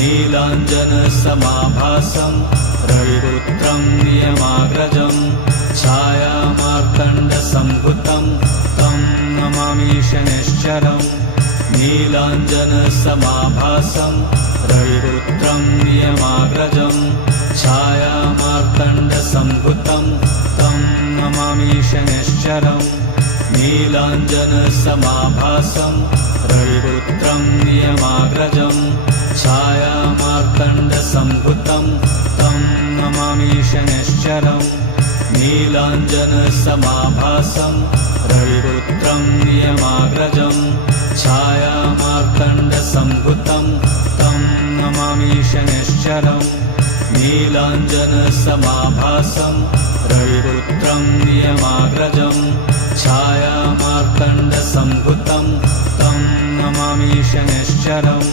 नीलाञ्जनसमाभासं रविपुत्रं नियमाग्रजं छायामार्तण्डसम्भुतं तं नमामि शनैश्चरम् नीलाञ्जनसमाभासं रविपुत्रं नियमाग्रजं छायामार्तण्डसम्भुतं तं नमामि शनैश्चरम् नीलाञ्जनसमाभासं रविपुत्रं नियमाग्रजं छायामार्तण्डसम्भुतं तं नमामि शनैश्चरम् नीलाञ्जनसमाभासं रविपुत्रं नियमाग्रजं छायामार्तण्डसम्भुतं तं नमामि शनैश्चरम् नीलाञ्जनसमाभासं रविपुत्रं नियमाग्रजं छायामार्तण्डसम्भुतं तं नमामि शनैश्चरम्